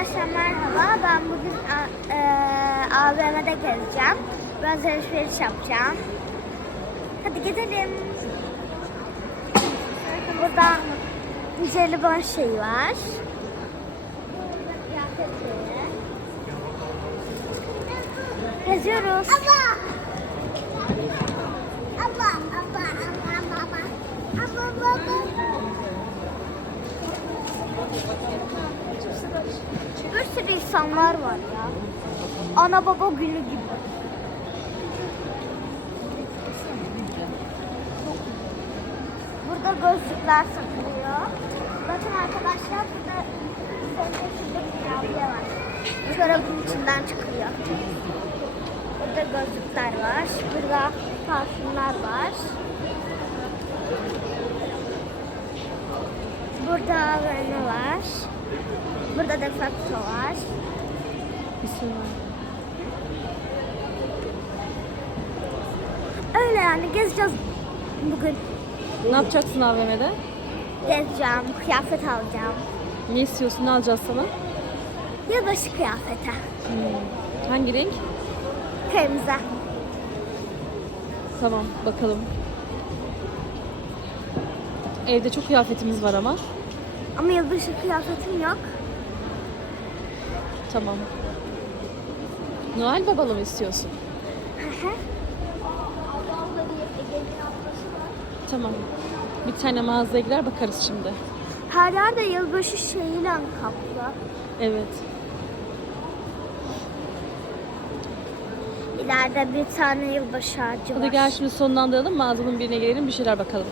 Arkadaşlar merhaba. Ben bugün e, AVM'de gezeceğim. Biraz alışveriş yapacağım. Hadi gidelim. Burada jelibon şeyi var. Geziyoruz. Abla. Abla. Abla. Abla. Abla. Abla. Sürü insanlar var ya. Ana baba günü gibi. Burada gözlükler satılıyor. Bakın arkadaşlar burada bir kurabiye var. Çorabın içinden çıkıyor. Burada gözlükler var. Burada parfümler var. Burada ne var? Burada da. İsim var. Öyle yani gezeceğiz bugün. Ne yapacaksın AVM'de? Gezeceğim, kıyafet alacağım. Ne istiyorsun? Ne alacağız sana? Yılbaşı kıyafeti. Hmm. Hangi renk? Kırmızı. Tamam bakalım. Evde çok kıyafetimiz var ama. Ama yılbaşı kıyafetim yok. Tamam. Noel babalı mı istiyorsun? Tamam. Bir tane mağazaya girer bakarız şimdi. Her yerde yılbaşı şeyiyle kaplı. Evet. İleride bir tane yılbaşı ağacı var. Hadi gel şimdi sonlandıralım mağazanın birine girelim bir şeyler bakalım.